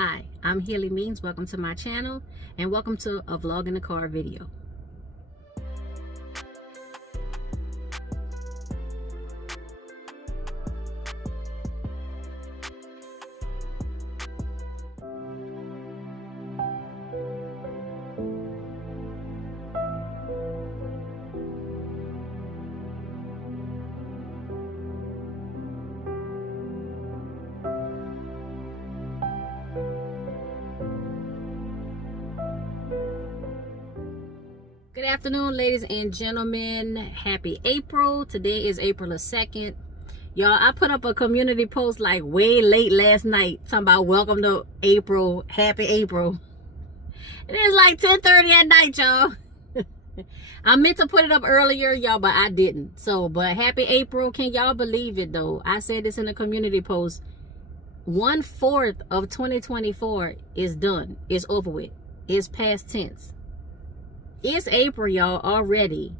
Hi, I'm HEALYMEANS. Welcome to my channel and welcome to a vlog in the car video. Good afternoon, ladies and gentlemen. Happy April. Today is April the 2nd. Y'all, I put up a community post like way late last night talking about welcome to April, happy April. It is like 10:30 at night, y'all. I meant to put it up earlier, y'all, but I didn't. But happy April. Can y'all believe it though? I said this in a community post. 1/4 of 2024 is done. It's over with. It's past tense. It's April, y'all, already.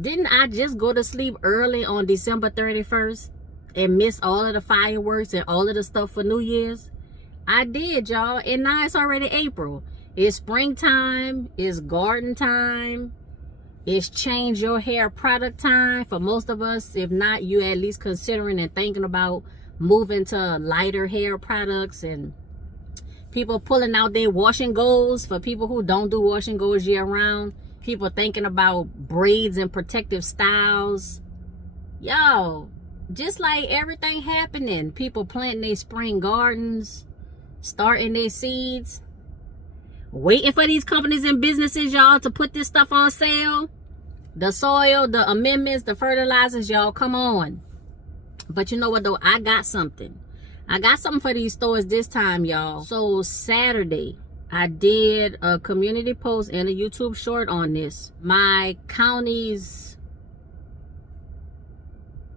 Didn't I just go to sleep early on December 31st and miss all of the fireworks and all of the stuff for New Year's? I did, y'all, and now it's already April. It's springtime, it's garden time, it's change your hair product time for most of us. If not, you at least considering and thinking about moving to lighter hair products, and people pulling out their washing goals for people who don't do washing goals year round. People thinking about braids and protective styles. Yo, just like everything happening. People planting their spring gardens, starting their seeds, waiting for these companies and businesses, y'all, to put this stuff on sale. The soil, the amendments, the fertilizers, y'all, come on. But you know what though? I got something. I got something for these stores this time, y'all. So Saturday, I did a community post and a YouTube short on this. My county's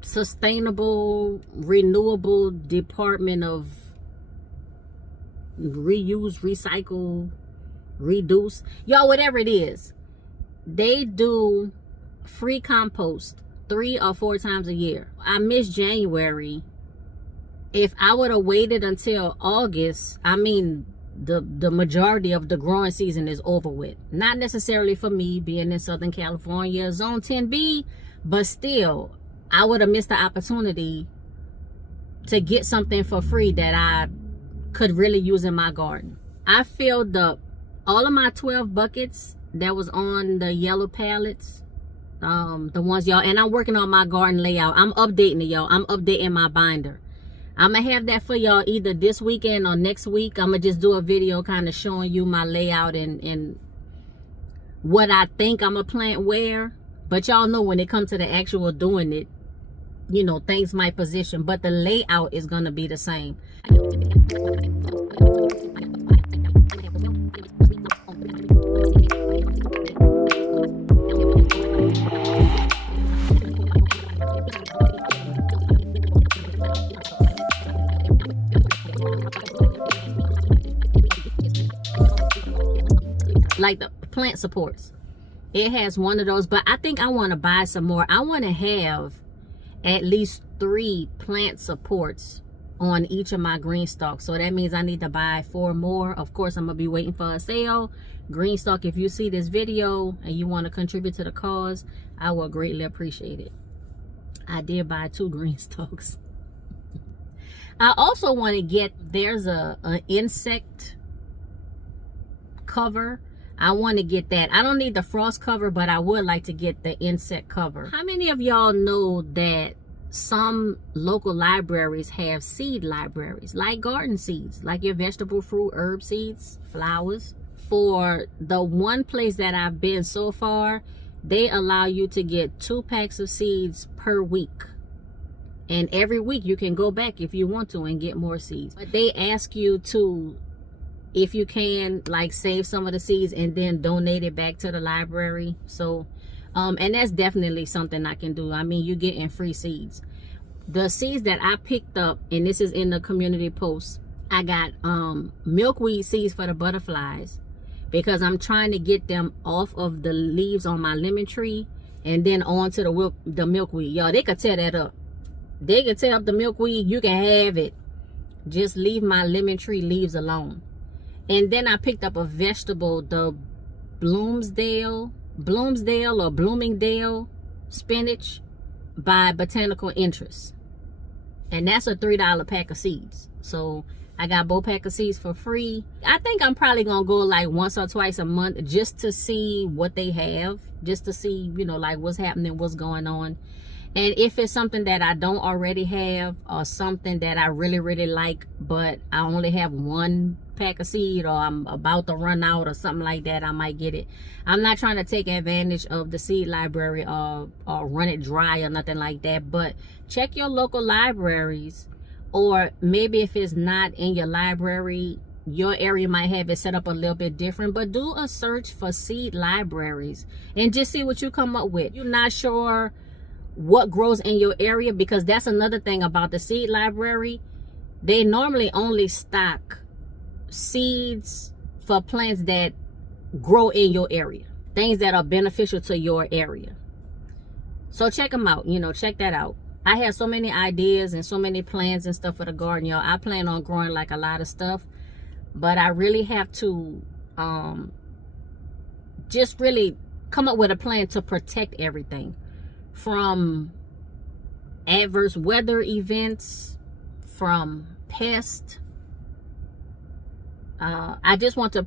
sustainable, renewable department of reuse, recycle, reduce, y'all, whatever it is, they do free compost 3 or 4 times a year. I missed January. If I would have waited until August, I mean, the majority of the growing season is over with. Not necessarily for me being in Southern California, Zone 10B, but still, I would have missed the opportunity to get something for free that I could really use in my garden. I filled up all of my 12 buckets that was on the yellow pallets. The ones, y'all, and I'm working on my garden layout. I'm updating it, y'all. I'm updating my binder. I'm gonna have that for y'all either this weekend or next week. I'm gonna just do a video kind of showing you my layout and what I think I'm gonna plant where. But y'all know when it comes to the actual doing it, you know, things might position, but the layout is gonna be the same. Like the plant supports, it has one of those, but I think I want to buy some more. I want to have at least 3 plant supports on each of my green stalks, so that means I need to buy 4 more. Of course, I'm gonna be waiting for a sale. Green stalk, if you see this video and you want to contribute to the cause, I will greatly appreciate it. I did buy 2 green stalks. I also want to get, there's an insect cover. I want to get that. I don't need the frost cover, but I would like to get the insect cover. How many of y'all know that some local libraries have seed libraries, like garden seeds, like your vegetable, fruit, herb seeds, flowers? For the one place that I've been so far, they allow you to get 2 packs of seeds per week. And every week you can go back if you want to and get more seeds. But they ask you to, if you can, like, save some of the seeds and then donate it back to the library. So and that's definitely something I can do. I mean, you're getting free seeds. The seeds that I picked up, and this is in the community post, I got milkweed seeds for the butterflies, because I'm trying to get them off of the leaves on my lemon tree and then onto the milkweed. Y'all, they could tear that up. They could tear up the milkweed. You can have it. Just leave my lemon tree leaves alone. And then I picked up a vegetable, the Bloomsdale or Bloomingdale spinach by Botanical Interest. And that's a $3 pack of seeds. So I got both pack of seeds for free. I think I'm probably gonna go like once or twice a month just to see what they have, just to see, you know, like what's happening, what's going on. And if it's something that I don't already have, or something that I really like, but I only have one pack of seed, or I'm about to run out or something like that, I might get it. I'm not trying to take advantage of the seed library or run it dry or nothing like that, but check your local libraries. Or maybe if it's not in your library, your area might have it set up a little bit different, but do a search for seed libraries and just see what you come up with. You're not sure what grows in your area, because that's another thing about the seed library. They normally only stock seeds for plants that grow in your area, things that are beneficial to your area. So check them out, you know, check that out. I have so many ideas and so many plans and stuff for the garden, y'all. I plan on growing like a lot of stuff, but I really have to just really come up with a plan to protect everything from adverse weather events, from pests. I just want to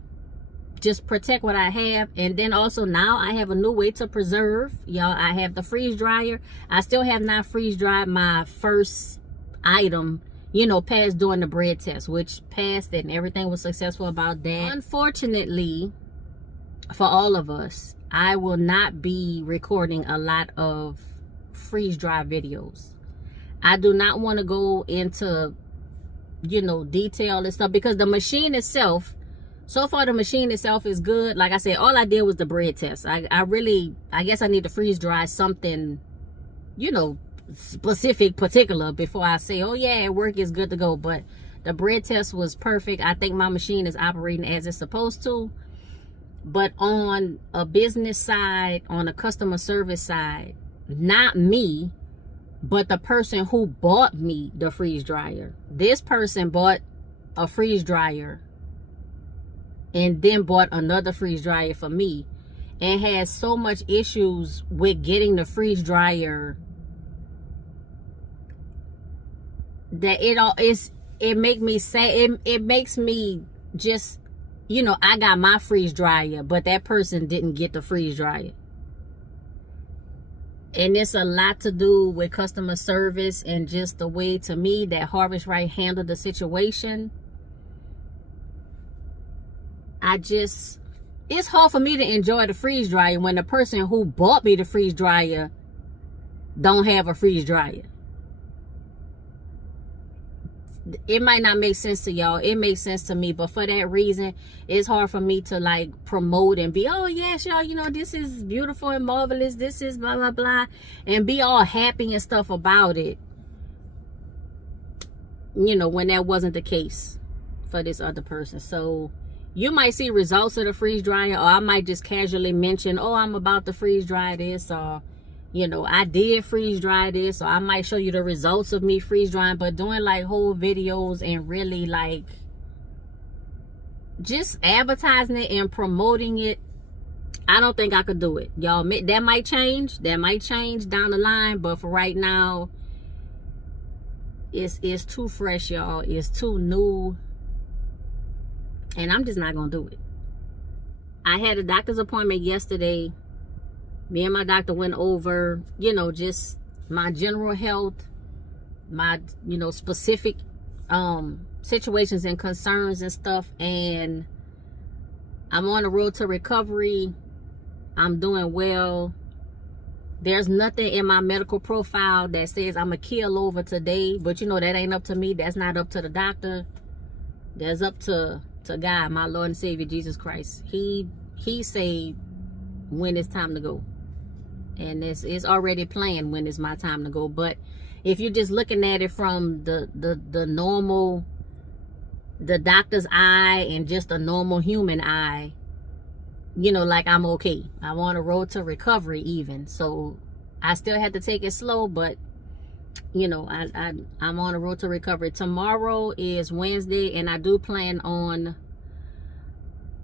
just protect what I have. And then also now I have a new way to preserve, y'all. I have the freeze dryer. I still have not freeze dried my first item, you know, past doing the bread test, which passed and everything was successful about that. Unfortunately for all of us, I will not be recording a lot of freeze dry videos. I do not want to go into, you know, detail and stuff, because the machine itself, so far the machine itself is good. Like I said, all I did was the bread test. I guess I need to freeze dry something, you know, particular before I say, oh yeah, it worked, it's good to go. But the bread test was perfect. I think my machine is operating as it's supposed to. But on a business side, on a customer service side, not me, but the person who bought me the freeze dryer. This person bought a freeze dryer and then bought another freeze dryer for me, and has so much issues with getting the freeze dryer that it make me say it makes me just, you know, I got my freeze dryer, but that person didn't get the freeze dryer. And it's a lot to do with customer service and just the way, to me, that Harvest Right handled the situation. It's hard for me to enjoy the freeze dryer when the person who bought me the freeze dryer don't have a freeze dryer. It might not make sense to y'all. It makes sense to me, but for that reason, it's hard for me to like promote and be, oh yes, y'all, you know, this is beautiful and marvelous, this is blah blah blah, and be all happy and stuff about it, you know, when that wasn't the case for this other person. So you might see results of the freeze dryer, or I might just casually mention, oh, I'm about to freeze dry this, or, you know, I did freeze dry this, or I might show you the results of me freeze drying. But doing like whole videos and really like just advertising it and promoting it, I don't think I could do it, y'all. That might change down the line, but for right now, it's too fresh, y'all. It's too new, and I'm just not gonna do it. I had a doctor's appointment yesterday. Me and my doctor went over, you know, just my general health, my, you know, specific situations and concerns and stuff. And I'm on the road to recovery. I'm doing well. There's nothing in my medical profile that says I'm a keel over today. But, you know, that ain't up to me. That's not up to the doctor. That's up to God, my Lord and Savior, Jesus Christ. He say when it's time to go. And it's already planned when it's my time to go. But if you're just looking at it from the normal, the doctor's eye and just a normal human eye, you know, like I'm okay. I'm on a road to recovery even. So I still have to take it slow, but you know, I'm on the road to recovery. Tomorrow is Wednesday, and I do plan on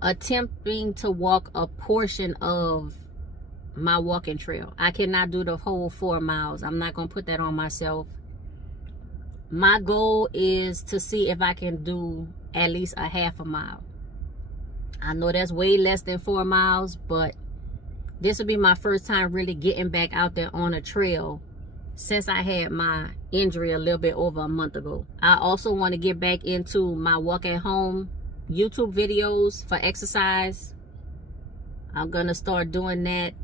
attempting to walk a portion of my walking trail. I cannot do the whole 4 miles. I'm not gonna put that on myself. My goal is to see if I can do at least a half a mile. I know that's way less than 4 miles, but this will be my first time really getting back out there on a trail since I had my injury a little bit over a month ago. I also want to get back into my walk at home YouTube videos for exercise. I'm gonna start doing that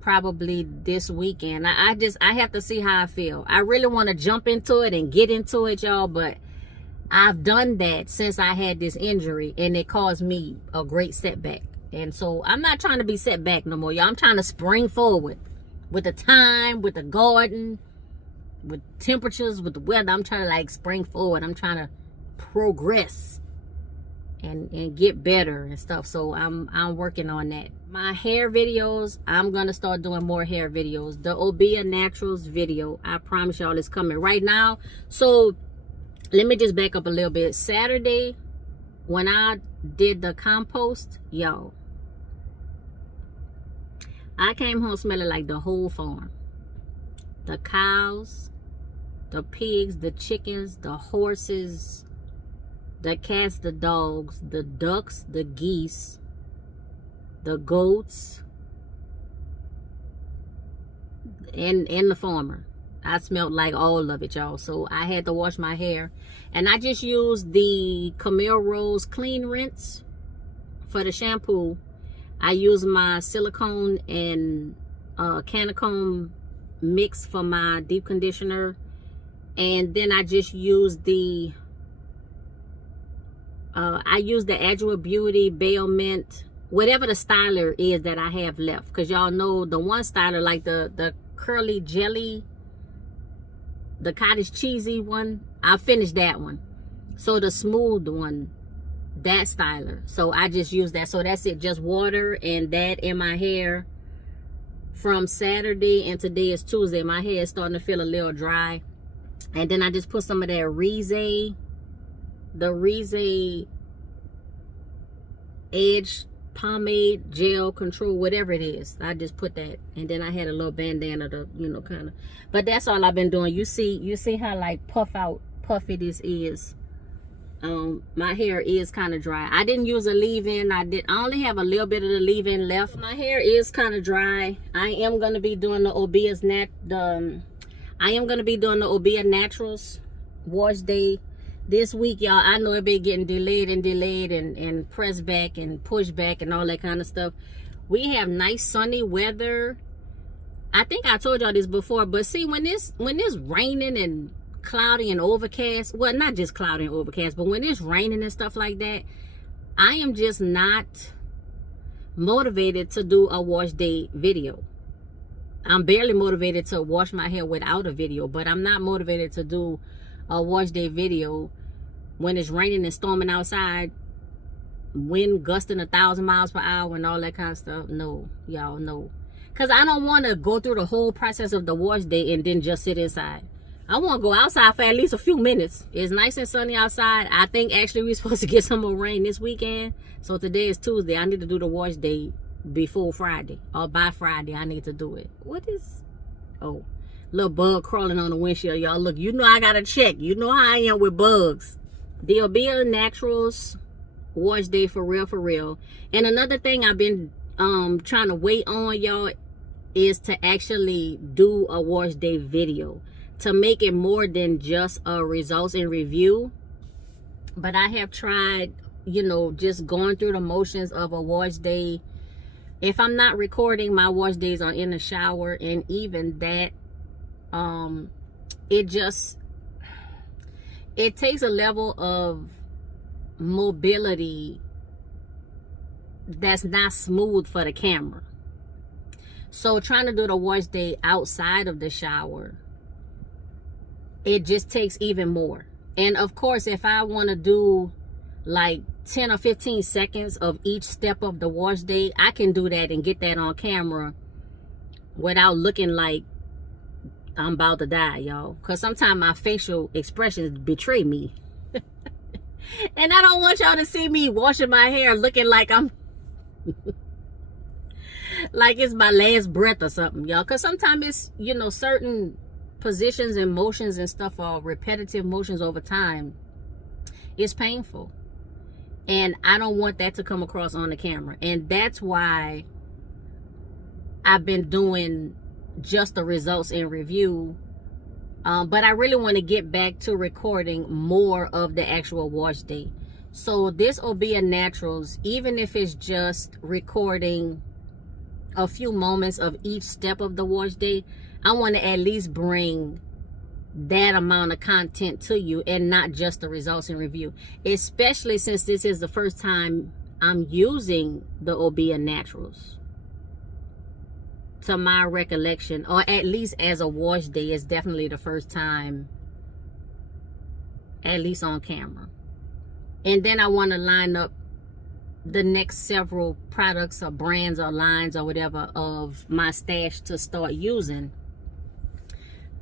probably this weekend. I have to see how I feel. I really want to jump into it and get into it, y'all, but I've done that since I had this injury, and it caused me a great setback. And so I'm not trying to be set back no more, y'all. I'm trying to spring forward with the time, with the garden, with temperatures, with the weather. I'm trying to like spring forward. I'm trying to progress and get better and stuff. So I'm working on that. My hair videos, I'm gonna start doing more hair videos. The Obia Naturals video, I promise y'all, is coming right now. So let me just back up a little bit. Saturday, when I did the compost, y'all, I came home smelling like the whole farm. The cows, the pigs, the chickens, the horses, the cats, the dogs, the ducks, the geese, the goats, and the farmer. I smelled like all of it, y'all. So I had to wash my hair, and I just used the Camille Rose Clean Rinse for the shampoo. I use my silicone and Canacomb mix for my deep conditioner, and then I just use the Adjua Beauty Bale Mint, whatever the styler is that I have left, because y'all know the one styler, like the curly jelly, the cottage cheesy one, I finished that one. So the smooth one, that styler, so I just use that. So that's it, just water and that in my hair from Saturday, and today is Tuesday. My hair is starting to feel a little dry, and then I just put some of that the Edge pomade gel control, whatever it is. I just put that, and then I had a little bandana to, you know, kind of, but that's all I've been doing. You see how like puffy this is. My hair is kind of dry. I didn't use a leave-in. I only have a little bit of the leave-in left. My hair is kind of dry. I am gonna be doing the Obia Naturals wash day this week, y'all. I know it been getting delayed and pressed back and pushed back and all that kind of stuff. We have nice sunny weather. I think I told y'all this before, but see, when it's raining and cloudy and overcast, well, not just cloudy and overcast, but when it's raining and stuff like that, I am just not motivated to do a wash day video. I'm barely motivated to wash my hair without a video, but I'm not motivated to do a wash day video when it's raining and storming outside, wind gusting 1,000 miles per hour and all that kind of stuff. No, y'all, no. Because I don't want to go through the whole process of the wash day and then just sit inside. I want to go outside for at least a few minutes. It's nice and sunny outside. I think actually we're supposed to get some more rain this weekend. So today is Tuesday. I need to do the wash day before Friday, or by Friday I need to do it. What is, oh, little bug crawling on the windshield, y'all. Look, you know I gotta check. You know how I am with bugs. The Obia Naturals wash day, for real. And another thing I've been trying to wait on, y'all, is to actually do a wash day video, to make it more than just a results and review. But I have tried, you know, just going through the motions of a wash day. If I'm not recording, my wash days are in the shower, and even that, it takes a level of mobility that's not smooth for the camera. So trying to do the wash day outside of the shower, it just takes even more. And of course, if I want to do like 10 or 15 seconds of each step of the wash day, I can do that and get that on camera without looking like I'm about to die, y'all, because sometimes my facial expressions betray me. And I don't want y'all to see me washing my hair looking like I'm like it's my last breath or something, y'all, because sometimes it's, you know, certain positions and motions and stuff are repetitive motions over time. It's painful, and I don't want that to come across on the camera. And that's why I've been doing just the results and review, but I really want to get back to recording more of the actual wash day. So this Obeah Naturals, even if it's just recording a few moments of each step of the wash day, I want to at least bring that amount of content to you and not just the results and review, especially since this is the first time I'm using the Obeah Naturals. To my recollection, or at least as a wash day, it's definitely the first time, at least on camera. And then I want to line up the next several products or brands or lines or whatever of my stash to start using.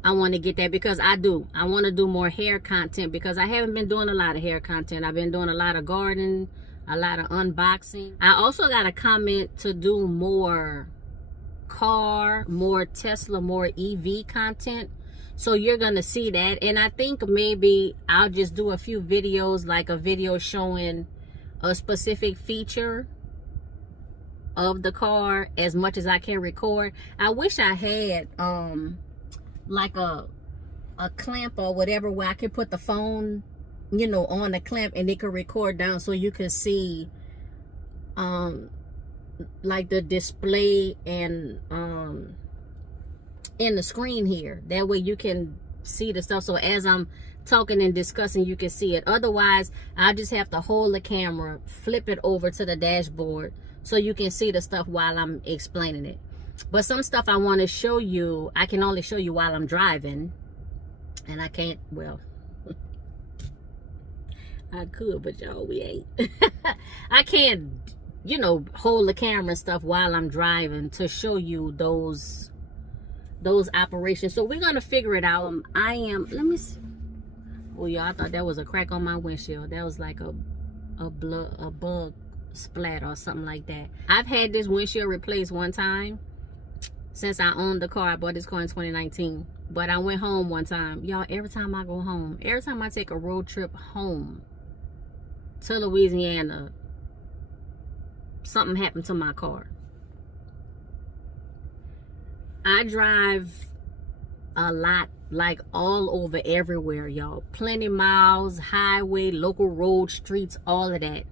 I want to get that because I want to do more hair content, because I haven't been doing a lot of hair content. I've been doing a lot of gardening, a lot of unboxing. I also got a comment to do more car, more Tesla, more EV content. So you're gonna see that, and I think maybe I'll just do a few videos, like a video showing a specific feature of the car as much as I can record. I wish I had like a clamp or whatever where I could put the phone, you know, on the clamp and it could record down so you can see like the display and in the screen here. That way you can see the stuff, so as I'm talking and discussing you can see it. Otherwise I just have to hold the camera, flip it over to the dashboard so you can see the stuff while I'm explaining it. But some stuff I want to show you, I can only show you while I'm driving, and I can't, well, I could, but y'all, we ain't. I can't, you know, hold the camera and stuff while I'm driving to show you those operations. So we're gonna figure it out. Let me see. Oh yeah, I thought that was a crack on my windshield. That was like a bug splat or something like that. I've had this windshield replaced one time since I owned the car. I bought this car in 2019, but I went home one time, y'all. Every time I go home, every time I take a road trip home to Louisiana, something happened to my car. I drive a lot, like all over, everywhere, y'all. Plenty miles, highway, local road, streets, all of that.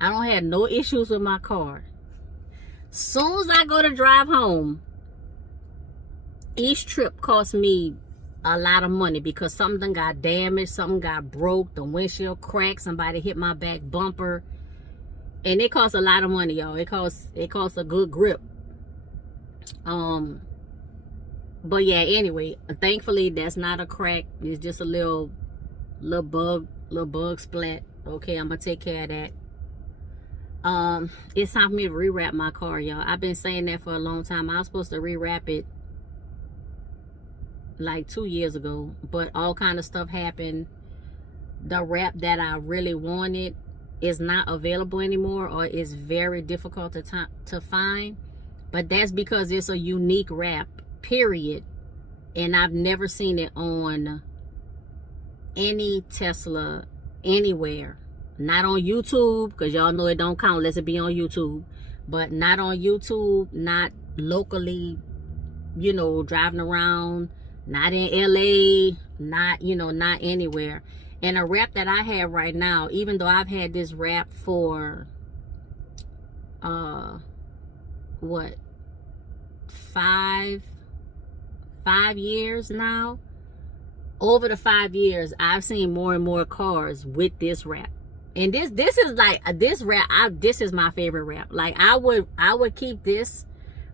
I don't have no issues with my car. Soon as I go to drive home, each trip costs me a lot of money because something got damaged, something got broke, the windshield cracked, somebody hit my back bumper, and it costs a lot of money, y'all. It costs a good grip. But yeah, anyway, thankfully that's not a crack. It's just a little bug splat. Okay, I'm gonna take care of that. It's time for me to rewrap my car, y'all. I've been saying that for a long time. I was supposed to rewrap it like 2 years ago, but all kind of stuff happened. The wrap that I really wanted is not available anymore, or is very difficult to find. But that's because it's a unique wrap, period, and I've never seen it on any Tesla anywhere. Not on YouTube, because y'all know it don't count unless it be on YouTube. But not on YouTube, not locally, you know, driving around, not in LA, not, you know, not anywhere. And a wrap that I have right now, even though I've had this wrap for what, five years now. Over the 5 years, I've seen more and more cars with this wrap. And this is like this wrap. This is my favorite wrap. Like I would keep this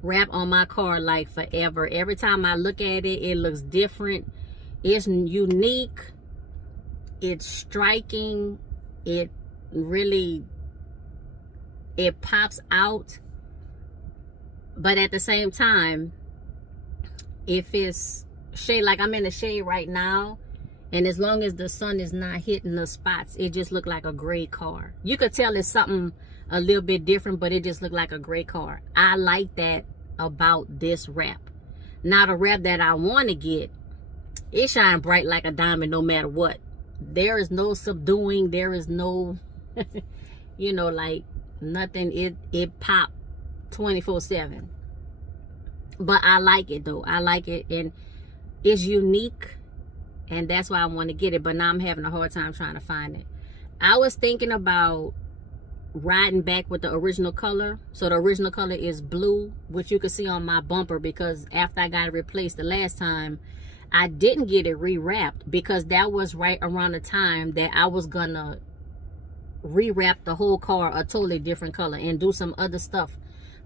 wrap on my car like forever. Every time I look at it, it looks different. It's unique. It's striking. It really, it pops out. But at the same time, if it's shade, like I'm in the shade right now, and as long as the sun is not hitting the spots, it just look like a gray car. You could tell it's something a little bit different, but it just look like a gray car. I like that about this wrap. Now the wrap that I want to get, it shine bright like a diamond no matter what. There is no subduing, there is no you know, like nothing. It pop 24/7. But I like it though. I like it, and it's unique, and that's why I want to get it. But now I'm having a hard time trying to find it. I was thinking about riding back with the original color. So the original color is blue, which you can see on my bumper, because after I got it replaced the last time, I didn't get it rewrapped, because that was right around the time that I was gonna rewrap the whole car a totally different color and do some other stuff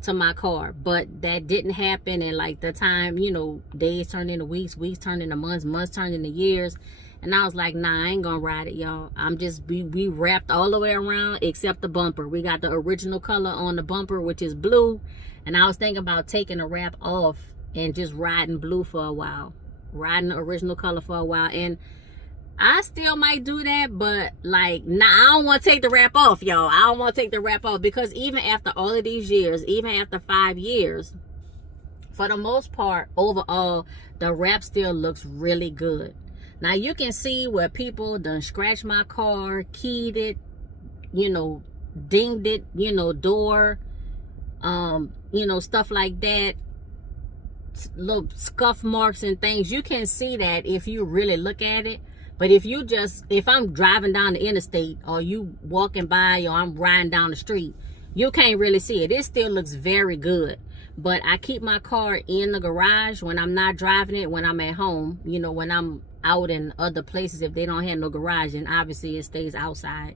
to my car. But that didn't happen, and like the time, you know, days turned into weeks, weeks turned into months, months turned into years, and I was like, nah, I ain't gonna ride it, y'all. I'm just, we wrapped all the way around except the bumper. We got the original color on the bumper, which is blue, and I was thinking about taking the wrap off and just riding blue for a while, riding the original color for a while. And I still might do that, but like, nah, I don't want to take the wrap off, y'all. I don't want to take the wrap off, because even after all of these years, even after 5 years, for the most part, overall, the wrap still looks really good. Now you can see where people done scratched my car, keyed it, you know, dinged it, you know, door, you know, stuff like that, little scuff marks and things. You can see that if you really look at it. But if you just, if I'm driving down the interstate, or you walking by, or I'm riding down the street, you can't really see it. It still looks very good. But I keep my car in the garage when I'm not driving it, when I'm at home. You know, when I'm out in other places, if they don't have no garage, then obviously it stays outside.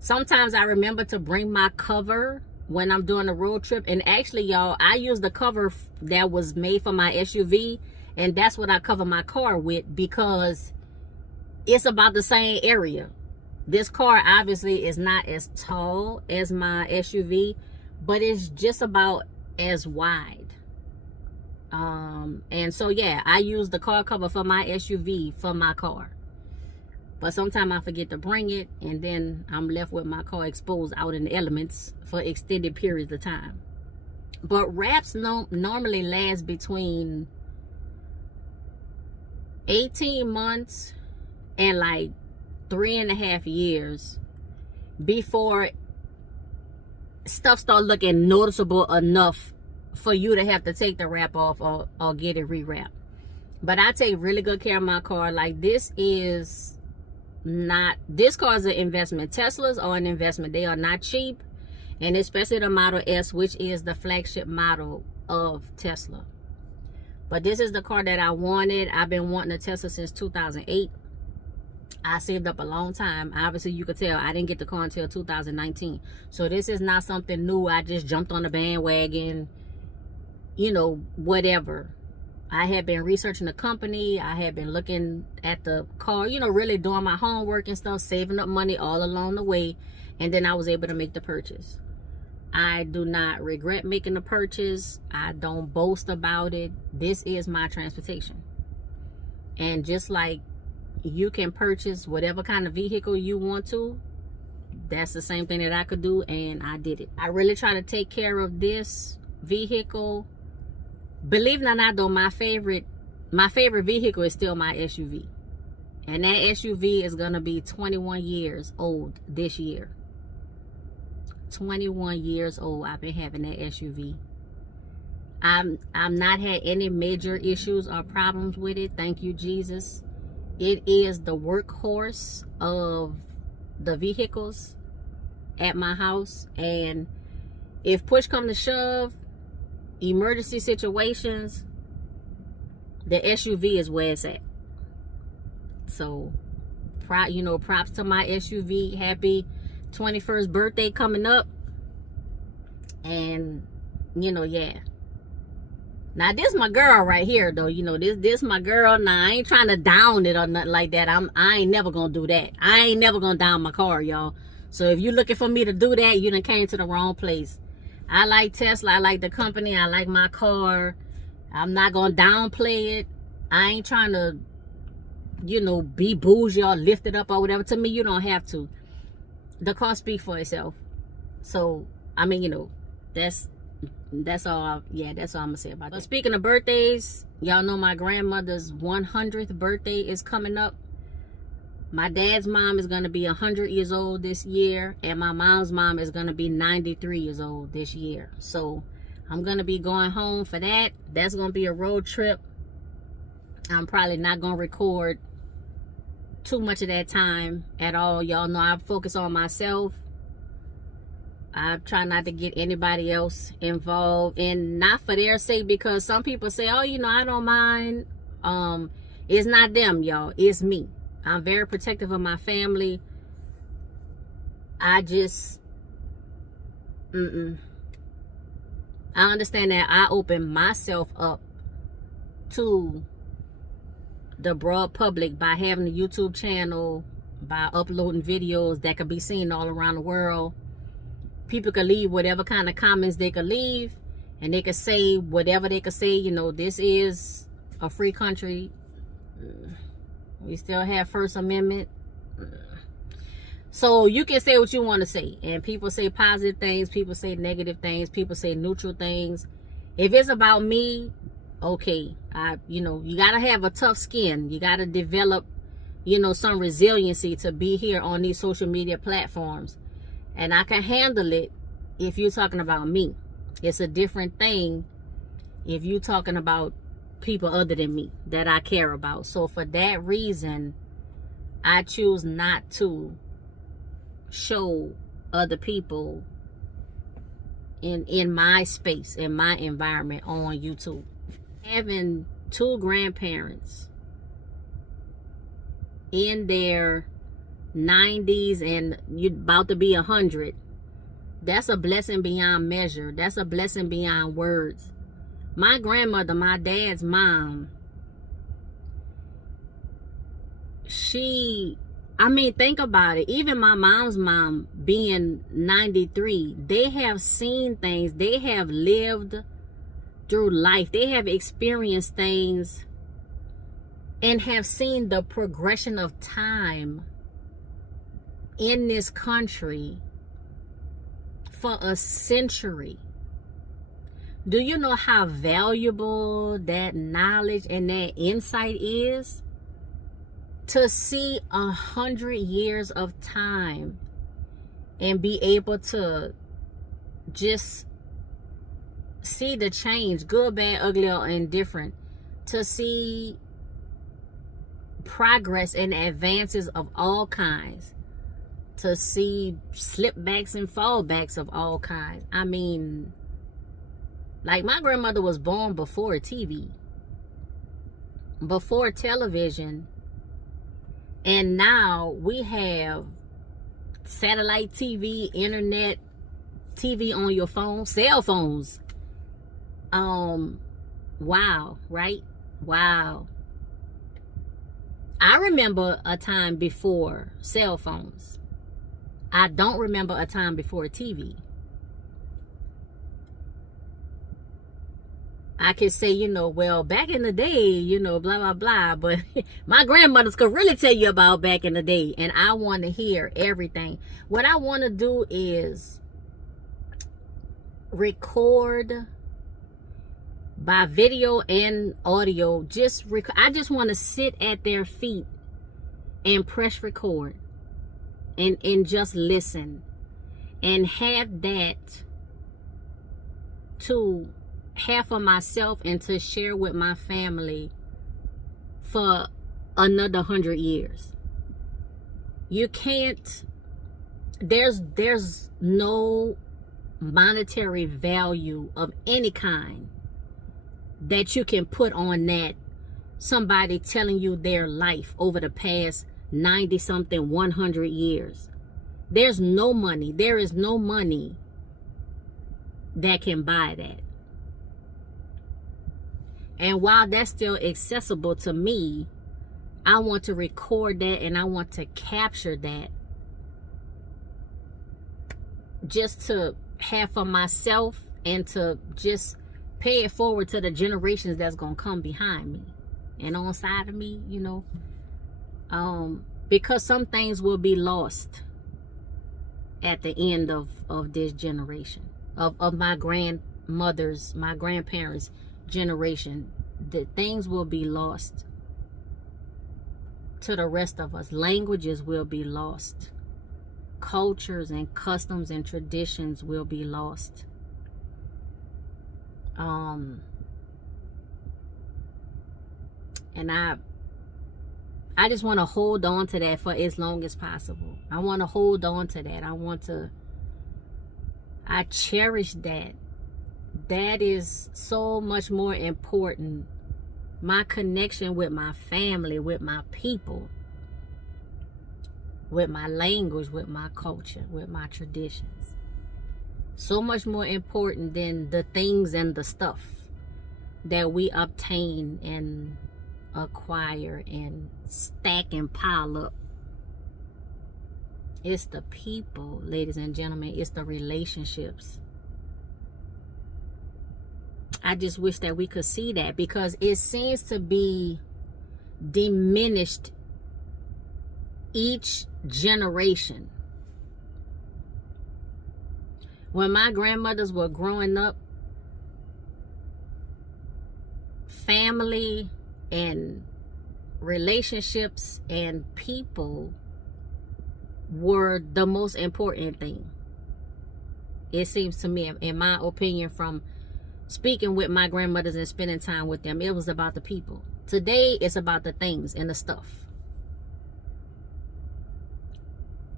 Sometimes I remember to bring my cover when I'm doing a road trip. And actually, y'all, I use the cover that was made for my SUV, and that's what I cover my car with, because it's about the same area. This car obviously is not as tall as my SUV, but it's just about as wide. And so yeah, I use the car cover for my SUV for my car. But sometimes I forget to bring it, and then I'm left with my car exposed out in the elements for extended periods of time. But wraps normally last between 18 months and like 3.5 years before stuff start looking noticeable enough for you to have to take the wrap off, or get it rewrapped. But I take really good care of my car. Like, this is not, this car is an investment. Teslas are an investment. They are not cheap, and especially the Model S, which is the flagship model of Tesla. But this is the car that I wanted. I've been wanting a Tesla since 2008. I saved up a long time. Obviously, you could tell I didn't get the car until 2019. So this is not something new. I just jumped on the bandwagon, you know, whatever. I had been researching the company. I had been looking at the car, you know, really doing my homework and stuff, saving up money all along the way. And then I was able to make the purchase. I do not regret making the purchase. I don't boast about it. This is my transportation. And just like you can purchase whatever kind of vehicle you want to, that's the same thing that I could do, and I did it. I really try to take care of this vehicle. Believe it or not though, my favorite vehicle is still my SUV. And that SUV is gonna be 21 years old this year. 21 years old I've been having that SUV. I'm not had any major issues or problems with it, thank you Jesus. It is the workhorse of the vehicles at my house, and if push come to shove, emergency situations, the SUV is where it's at. So, you know, props to my SUV. Happy 21st birthday coming up, and you know, yeah. Now this my girl right here though, you know, this my girl. Now I ain't trying to down it or nothing like that. I ain't never gonna do that. I ain't never gonna down my car, y'all. So if you're looking for me to do that, you done came to the wrong place. I like Tesla, I like the company, I like my car. I'm not gonna downplay it. I ain't trying to, you know, be bougie or lifted up or whatever. To me, you don't have to. The cost speaks for itself. So, I mean, you know, that's all. That's all I'm gonna say about that. But speaking of birthdays, y'all know my grandmother's 100th birthday is coming up. My dad's mom is gonna be 100 years old this year, and my mom's mom is gonna be 93 years old this year. So I'm gonna be going home for that. That's gonna be a road trip. I'm probably not gonna record too much of that time at all. Y'all know I focus on myself. I try not to get anybody else involved, and not for their sake, because some people say, oh, you know, I don't mind. It's not them, y'all, it's me. I'm very protective of my family. I just I understand that I open myself up to the broad public by having a YouTube channel, by uploading videos that could be seen all around the world. People could leave whatever kind of comments they could leave, and they could say whatever they could say. You know, this is a free country. We still have First Amendment. So you can say what you want to say, and people say positive things, people say negative things, people say neutral things. If it's about me, okay, you know, you gotta have a tough skin. You gotta develop, you know, some resiliency to be here on these social media platforms. And I can handle it if you're talking about me. It's a different thing if you're talking about people other than me that I care about. So for that reason, I choose not to show other people in my space, in my environment on YouTube. Having two grandparents in their 90s and you're about to be 100, that's a blessing beyond measure. That's a blessing beyond words. My grandmother, my dad's mom, I mean, think about it. Even my mom's mom being 93, they have seen things. They have lived through life. They have experienced things and have seen the progression of time in this country for a century. Do you know how valuable that knowledge and that insight is? To see 100 years of time and be able to just see the change, good, bad, ugly, or indifferent. To see progress and advances of all kinds. To see slipbacks and fallbacks of all kinds. I mean, like, my grandmother was born before TV, before television, and now we have satellite TV, internet, TV on your phone, cell phones. Wow, right? Wow. I remember a time before cell phones. I don't remember a time before TV. I could say, you know, well, back in the day, you know, blah, blah, blah. But my grandmothers could really tell you about back in the day. And I want to hear everything. What I want to do is record by video and audio. I just want to sit at their feet and press record. And just listen. And have that to have for myself and to share with my family for another 100 years. You can't, there's no monetary value of any kind that you can put on that somebody telling you their life over the past 90 something 100 years. There's no money. There is no money that can buy that. And while that's still accessible to me, I want to record that and I want to capture that just to have for myself and to just pay it forward to the generations that's going to come behind me. and on side of me, you know, because some things will be lost at the end of this generation, of my grandmother's, my grandparents' generation. The things will be lost to the rest of us. Languages will be lost. Cultures and customs and traditions will be lost. And I just want to hold on to that for as long as possible. I want to hold on to that. I cherish that. That is so much more important. My connection with my family, with my people, with my language, with my culture, with my traditions. So much more important than the things and the stuff that we obtain and acquire and stack and pile up. It's the people, ladies and gentlemen. It's the relationships. I just wish that we could see that, because it seems to be diminished each generation. When my grandmothers were growing up, family and relationships and people were the most important thing. It seems to me, in my opinion, from speaking with my grandmothers and spending time with them, it was about the people. Today, it's about the things and the stuff.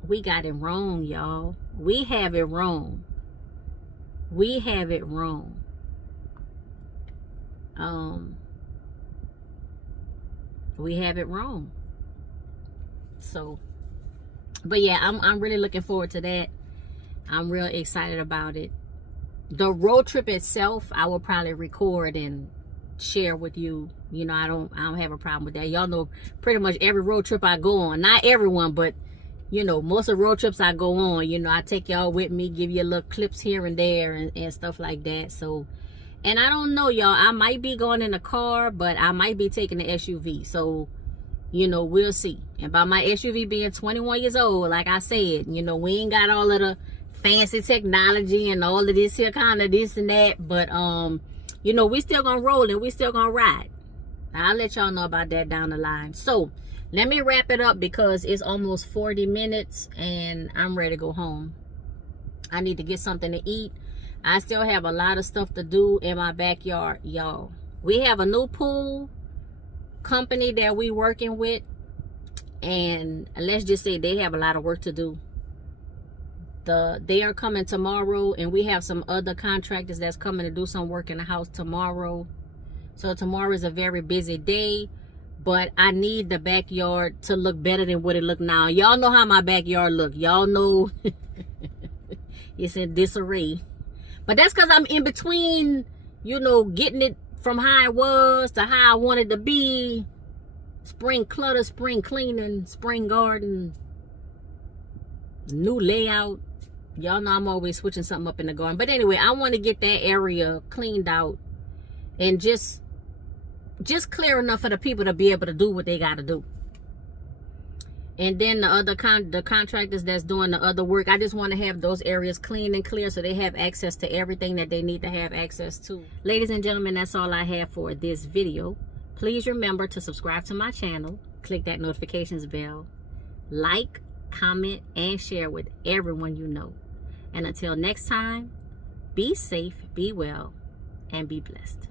We got it wrong, y'all. We have it wrong. We have it wrong. We have it wrong. So, but yeah, I'm really looking forward to that. I'm real excited about it. The road trip itself, I will probably record and share with you. You know, I don't have a problem with that. Y'all know pretty much every road trip I go on, not everyone, but you know, most of the road trips I go on, you know, I take y'all with me, give you little clips here and there and stuff like that. So, and I don't know, y'all, I might be going in a car, but I might be taking the SUV. So, you know, we'll see. And by my SUV being 21 years old, like I said, you know, we ain't got all of the fancy technology and all of this here kind of this and that, but you know, we still gonna roll and we still gonna ride. I'll let y'all know about that down the line. So let me wrap it up, because it's almost 40 minutes and I'm ready to go home. I need to get something to eat. I still have a lot of stuff to do in my backyard, y'all. We have a new pool company that we working with, and let's just say they have a lot of work to do. They are coming tomorrow, and we have some other contractors that's coming to do some work in the house tomorrow. So tomorrow is a very busy day, but I need the backyard to look better than what it look now. Y'all know how my backyard look. Y'all know it's in disarray. But that's because I'm in between, you know, getting it from how it was to how I want it to be. Spring clutter, spring cleaning, spring garden, new layout. Y'all know I'm always switching something up in the garden. But anyway, I want to get that area cleaned out and just clear enough for the people to be able to do what they got to do. And then the other the contractors that's doing the other work, I just want to have those areas clean and clear so they have access to everything that they need to have access to. Ladies and gentlemen, that's all I have for this video. Please remember to subscribe to my channel. Click that notifications bell. Like, comment, and share with everyone you know. And until next time, be safe, be well, and be blessed.